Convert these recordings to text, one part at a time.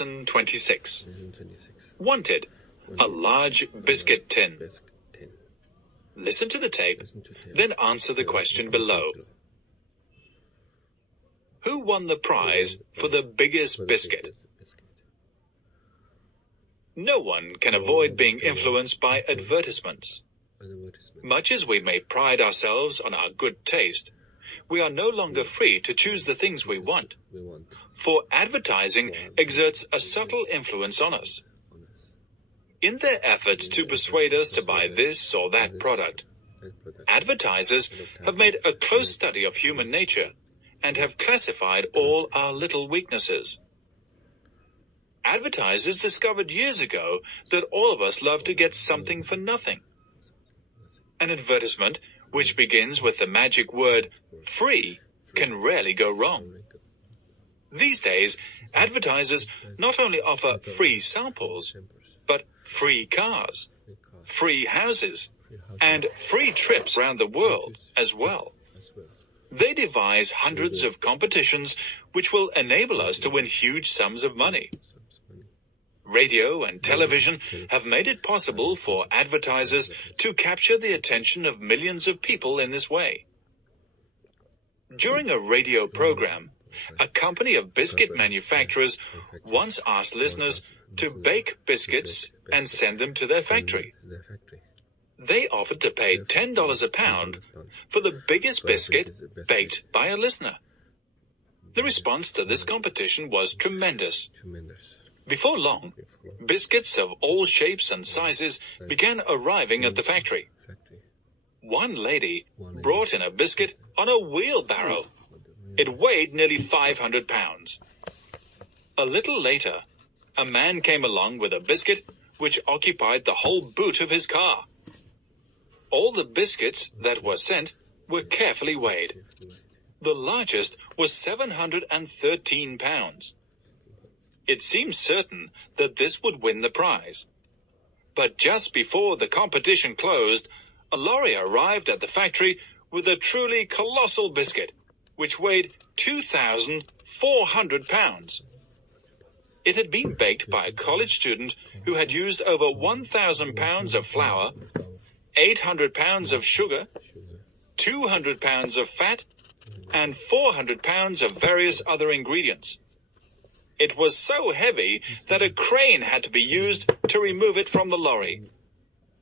Lesson 26. Wanted, a large biscuit tin. Listen to the tape, then answer the question below. Who won the prize for the biggest biscuit? No one can avoid being influenced by advertisements. Much as we may pride ourselves on our good taste, we are no longer free to choose the things we want, for advertising exerts a subtle influence on us. In their efforts to persuade us to buy this or that product, advertisers have made a close study of human nature and have classified all our little weaknesses. Advertisers discovered years ago that all of us love to get something for nothing. An advertisement which begins with the magic word free can rarely go wrong. These days, advertisers not only offer free samples, but free cars, free houses, and free trips around the world as well. They devise hundreds of competitions which will enable us to win huge sums of money. Radio and television have made it possible for advertisers to capture the attention of millions of people in this way. During a radio program, a company of biscuit manufacturers once asked listeners to bake biscuits and send them to their factory. They offered to pay $10 a pound for the biggest biscuit baked by a listener. The response to this competition was tremendous. Before long, biscuits of all shapes and sizes began arriving at the factory. One lady brought in a biscuit on a wheelbarrow. It weighed nearly 500 pounds. A little later, a man came along with a biscuit which occupied the whole boot of his car. All the biscuits that were sent were carefully weighed. The largest was 713 pounds. It seemed certain that this would win the prize. But just before the competition closed, a lorry arrived at the factory with a truly colossal biscuit, which weighed 2,400 pounds. It had been baked by a college student who had used over 1,000 pounds of flour, 800 pounds of sugar, 200 pounds of fat, and 400 pounds of various other ingredients. It was so heavy that a crane had to be used to remove it from the lorry.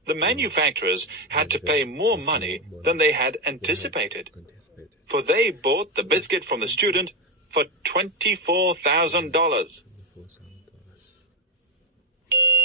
The manufacturers had to pay more money than they had anticipated, for they bought the biscuit from the student for $24,000.